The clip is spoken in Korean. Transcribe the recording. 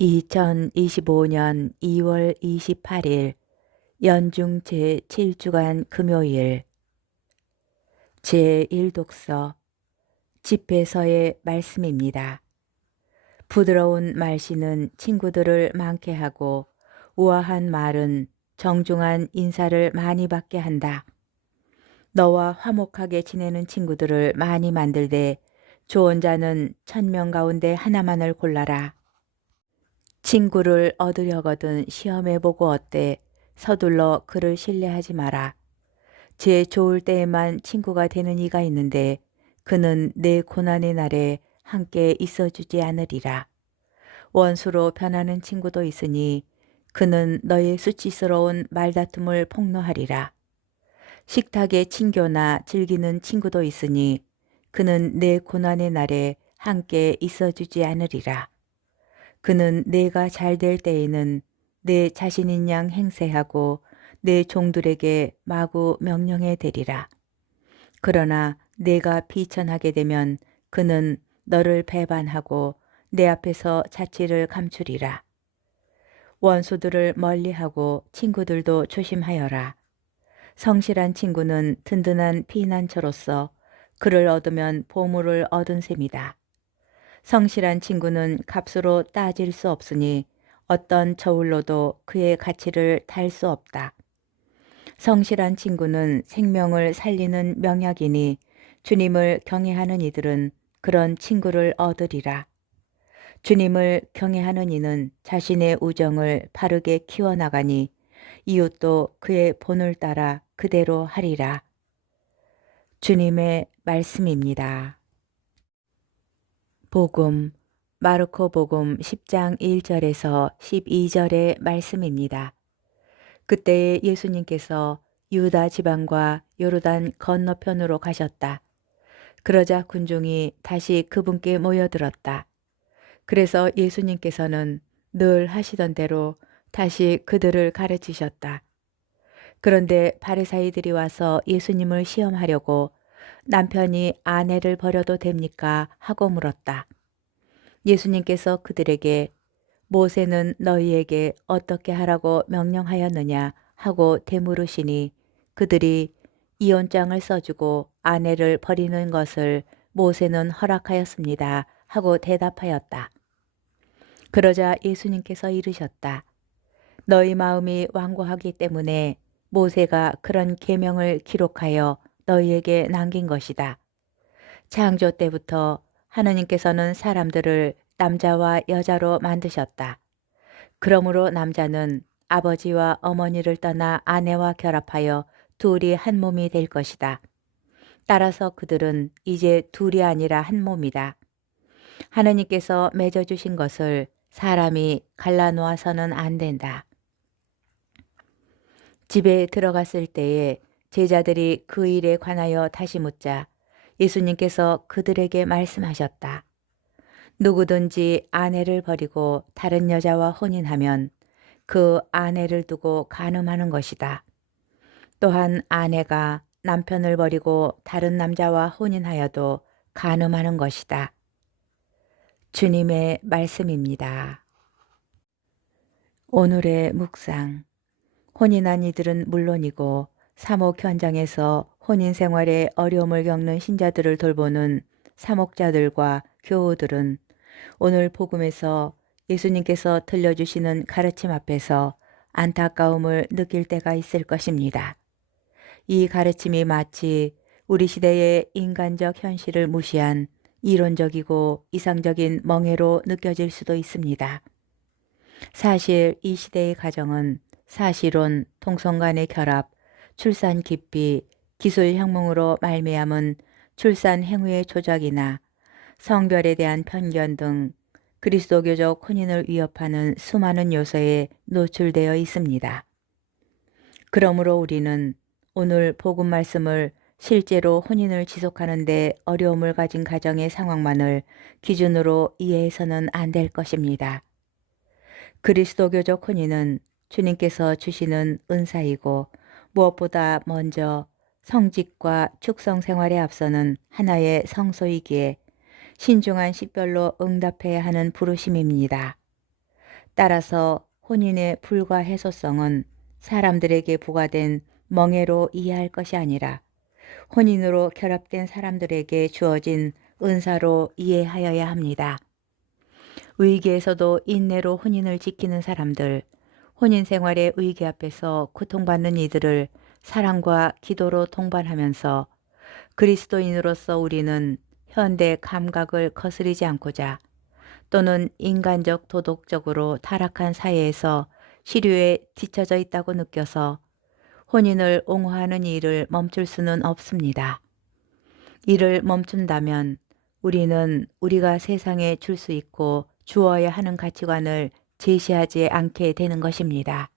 2025년 2월 28일 연중 제7주간 금요일 제1독서 집회서의 말씀입니다. 부드러운 말씨는 친구들을 많게 하고 우아한 말은 정중한 인사를 많이 받게 한다. 너와 화목하게 지내는 친구들을 많이 만들되 좋은 자는 1000명 가운데 하나만을 골라라. 친구를 얻으려거든 시험해보고 어때? 서둘러 그를 신뢰하지 마라. 제 좋을 때에만 친구가 되는 이가 있는데 그는 내 고난의 날에 함께 있어주지 않으리라. 원수로 변하는 친구도 있으니 그는 너의 수치스러운 말다툼을 폭로하리라. 식탁에 친교나 즐기는 친구도 있으니 그는 내 고난의 날에 함께 있어주지 않으리라. 그는 내가 잘 될 때에는 내 자신인 양 행세하고 내 종들에게 마구 명령해 대리라. 그러나 내가 비천하게 되면 그는 너를 배반하고 내 앞에서 자취를 감추리라. 원수들을 멀리하고 친구들도 조심하여라. 성실한 친구는 든든한 피난처로서 그를 얻으면 보물을 얻은 셈이다. 성실한 친구는 값으로 따질 수 없으니 어떤 저울로도 그의 가치를 달 수 없다. 성실한 친구는 생명을 살리는 명약이니 주님을 경외하는 이들은 그런 친구를 얻으리라. 주님을 경외하는 이는 자신의 우정을 바르게 키워나가니 이웃도 그의 본을 따라 그대로 하리라. 주님의 말씀입니다. 복음 마르코 복음 10장 1절에서 12절의 말씀입니다. 그때 예수님께서 유다 지방과 요르단 건너편으로 가셨다. 그러자 군중이 다시 그분께 모여들었다. 그래서 예수님께서는 늘 하시던 대로 다시 그들을 가르치셨다. 그런데 바리사이들이 와서 예수님을 시험하려고 남편이 아내를 버려도 됩니까? 하고 물었다. 예수님께서 그들에게 모세는 너희에게 어떻게 하라고 명령하였느냐 하고 되물으시니 그들이 이혼장을 써주고 아내를 버리는 것을 모세는 허락하였습니다 하고 대답하였다. 그러자 예수님께서 이르셨다. 너희 마음이 완고하기 때문에 모세가 그런 계명을 기록하여 너희에게 남긴 것이다. 창조 때부터 하느님께서는 사람들을 남자와 여자로 만드셨다. 그러므로 남자는 아버지와 어머니를 떠나 아내와 결합하여 둘이 한 몸이 될 것이다. 따라서 그들은 이제 둘이 아니라 한 몸이다. 하느님께서 맺어주신 것을 사람이 갈라놓아서는 안 된다. 집에 들어갔을 때에 제자들이 그 일에 관하여 다시 묻자 예수님께서 그들에게 말씀하셨다. 누구든지 아내를 버리고 다른 여자와 혼인하면 그 아내를 두고 간음하는 것이다. 또한 아내가 남편을 버리고 다른 남자와 혼인하여도 간음하는 것이다. 주님의 말씀입니다. 오늘의 묵상. 혼인한 이들은 물론이고 사목 현장에서 혼인 생활에 어려움을 겪는 신자들을 돌보는 사목자들과 교우들은 오늘 복음에서 예수님께서 들려주시는 가르침 앞에서 안타까움을 느낄 때가 있을 것입니다. 이 가르침이 마치 우리 시대의 인간적 현실을 무시한 이론적이고 이상적인 멍해로 느껴질 수도 있습니다. 사실 이 시대의 가정은 사실혼, 통성 간의 결합, 출산 기피, 기술 혁명으로 말미암은 출산 행위의 조작이나 성별에 대한 편견 등 그리스도교적 혼인을 위협하는 수많은 요소에 노출되어 있습니다. 그러므로 우리는 오늘 복음 말씀을 실제로 혼인을 지속하는 데 어려움을 가진 가정의 상황만을 기준으로 이해해서는 안 될 것입니다. 그리스도교적 혼인은 주님께서 주시는 은사이고 무엇보다 먼저 성직과 축성 생활에 앞서는 하나의 성소이기에 신중한 식별로 응답해야 하는 부르심입니다. 따라서 혼인의 불가해소성은 사람들에게 부과된 멍해로 이해할 것이 아니라 혼인으로 결합된 사람들에게 주어진 은사로 이해하여야 합니다. 위기에서도 인내로 혼인을 지키는 사람들, 혼인 생활의 위기 앞에서 고통받는 이들을 사랑과 기도로 동반하면서 그리스도인으로서 우리는 현대 감각을 거스르지 않고자 또는 인간적 도덕적으로 타락한 사회에서 시류에 뒤처져 있다고 느껴서 혼인을 옹호하는 일을 멈출 수는 없습니다. 이를 멈춘다면 우리는 우리가 세상에 줄 수 있고 주어야 하는 가치관을 제시하지 않게 되는 것입니다.